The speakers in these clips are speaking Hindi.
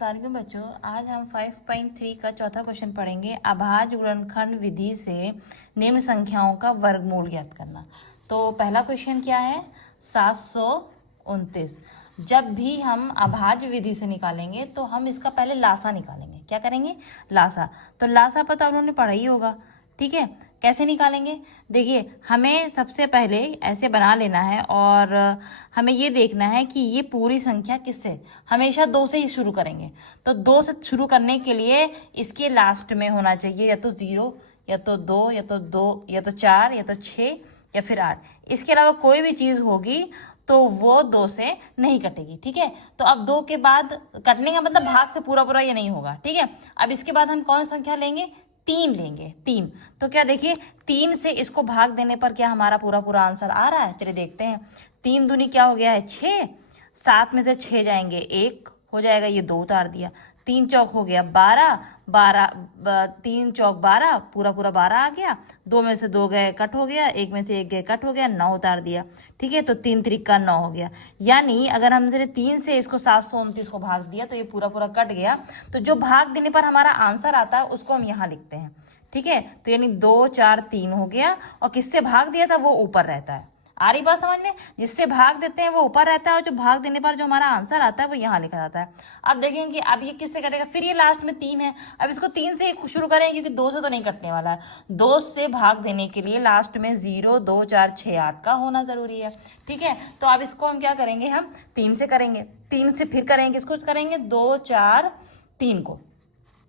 सारियों बच्चों, आज हम 5.3 का चौथा क्वेश्चन पढ़ेंगे। अभाज्य गुणनखंड विधि से निम्न संख्याओं का वर्गमूल ज्ञात करना। तो पहला क्वेश्चन क्या है? 729। जब भी हम अभाज्य विधि से निकालेंगे तो हम इसका पहले लासा निकालेंगे। क्या करेंगे? लासा। तो लासा पता उन्होंने पढ़ा ही होगा, ठीक है। कैसे निकालेंगे? देखिए, हमें सबसे पहले ऐसे बना लेना है और हमें ये देखना है कि ये पूरी संख्या किससे, हमेशा 2 से ही शुरू करेंगे। तो 2 से शुरू करने के लिए इसके लास्ट में होना चाहिए या तो 0 या तो 2 या तो 2 या तो 4 या तो 6 या फिर 8। इसके अलावा कोई भी चीज़ होगी तो वो 2 से नहीं कटेगी, ठीक है। तो अब 2 के बाद कटने का मतलब भाग से पूरा पूरा ये नहीं होगा, ठीक है। अब इसके बाद हम कौन सी संख्या लेंगे? 3 लेंगे, 3। तो क्या देखिए, 3 से इसको भाग देने पर क्या हमारा पूरा पूरा आंसर आ रहा है? चलिए देखते हैं। 3 दूनी क्या हो गया है? 6। 7 में से 6 जाएंगे, 1 हो जाएगा, ये 2 उतार दिया। 3 चौक हो गया 12, 3 चौक 12, पूरा पूरा 12 आ गया। 2 में से 2 गए, कट हो गया। 1 में से 1 गए, कट हो गया। 9 उतार दिया, ठीक है। तो 3 त्रिक 9 हो गया। यानी अगर हमने 3 से इसको 729 को भाग दिया तो ये पूरा पूरा कट गया। तो जो भाग देने पर हमारा आंसर आता है उसको हम यहाँ लिखते हैं, ठीक है। तो यानी 2 4 3 हो गया, और किससे भाग दिया था वो ऊपर रहता है। आ रही बात समझ में? जिससे भाग देते हैं वो ऊपर रहता है, और जो भाग देने पर जो हमारा आंसर आता है वो यहाँ लिखा जाता है। अब देखेंगे कि अब ये किससे कटेगा? फिर ये लास्ट में 3 है। अब इसको 3 से ही शुरू करेंगे क्योंकि 2 से तो नहीं कटने वाला है। 2 से भाग देने के लिए लास्ट में 0 2 4 6 8 का होना जरूरी है, ठीक है। तो अब इसको हम क्या करेंगे? हम 3 से करेंगे। 3 से फिर करेंगे, किसको करेंगे? 2 4 3 को।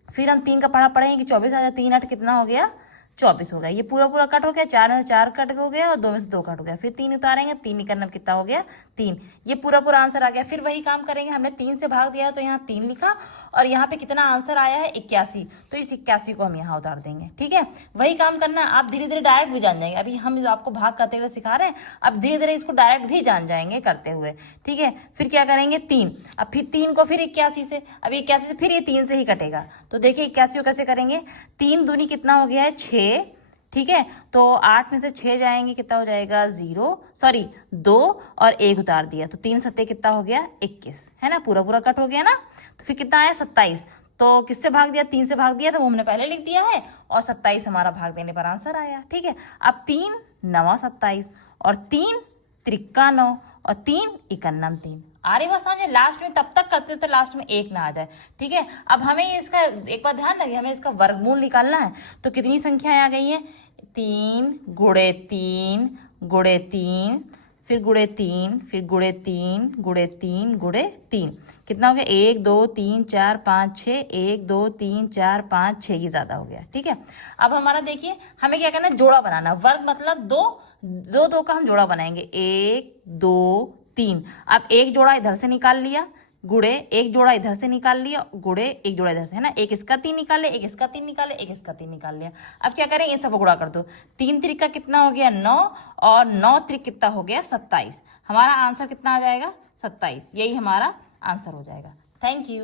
फिर हम 3 का पढ़ा पढ़ेंगे कि 24 आ जाए। 3 8 कितना हो गया? 24 हो गया। ये पूरा पूरा कट हो गया। 4 में से 4 कट हो गया और 2 में से 2 कट हो गया। फिर 3 उतारेंगे, 3 निकलना कितना हो गया? 3। ये पूरा पूरा आंसर आ गया। फिर वही काम करेंगे, हमने 3 से भाग दिया है तो यहाँ 3 लिखा, और यहाँ पे कितना आंसर आया है? 81। तो इस 81 को हम यहाँ उतार देंगे, ठीक है। वही काम करना, आप धीरे धीरे डायरेक्ट भी जान जाएंगे। अभी हम आपको भाग करते हुए सिखा रहे हैं, अब धीरे धीरे इसको डायरेक्ट भी जान जाएंगे करते हुए, ठीक है। फिर क्या करेंगे? 3। अब फिर 3 को फिर 81 से, अब 81 से फिर ये 3 से ही कटेगा। तो देखिए 81 को कैसे करेंगे? 3 दूनी कितना हो गया है? 6, ठीक है। तो 8 में से 6 जाएंगे, कितना हो जाएगा? 2 और 1 उतार दिया। तो 3 सत्ते कितना हो गया? 21, है ना। पूरा पूरा कट हो गया ना। तो फिर कितना आया? 27। तो किससे भाग दिया? 3 से भाग दिया, तो वो हमने पहले लिख दिया है, और 27 हमारा भाग देने पर आंसर आया, ठीक है। अब 3 9 27 और 3 त्रिक्का 9 और 3 इकन्नम 3। आ रही बात समझे? लास्ट में तब तक करते थे लास्ट में 1 ना आ जाए, ठीक है। अब हमें इसका एक बार ध्यान रखिए, हमें इसका वर्गमूल निकालना है। तो कितनी संख्याएं आ गई हैं? 3 गुणे 3 गुणे 3 फिर गुणे 3 फिर गुणे 3 गुणे 3 गुणे 3। कितना हो गया? 1 2 3 4 5 6। 1 2 3 4 5 6 ही ज्यादा हो गया, ठीक है। अब हमारा देखिए, हमें क्या करना है? जोड़ा बनाना। वर्ग मतलब 2 2 2 का हम जोड़ा बनाएंगे। 1 2 3। अब एक जोड़ा इधर से निकाल लिया, गुड़े एक जोड़ा इधर से निकाल लिया, गुड़े एक जोड़ा इधर से, है ना। एक इसका 3 निकाले, एक इसका 3 निकाले, एक इसका 3 निकाल लिया। अब क्या करें? ये सब गुणा कर दो। 3 त्रिक का कितना हो गया? 9, और 9 त्रिक कितना हो गया? 27। हमारा आंसर कितना आ जाएगा? 27। यही हमारा आंसर हो जाएगा। Thank you.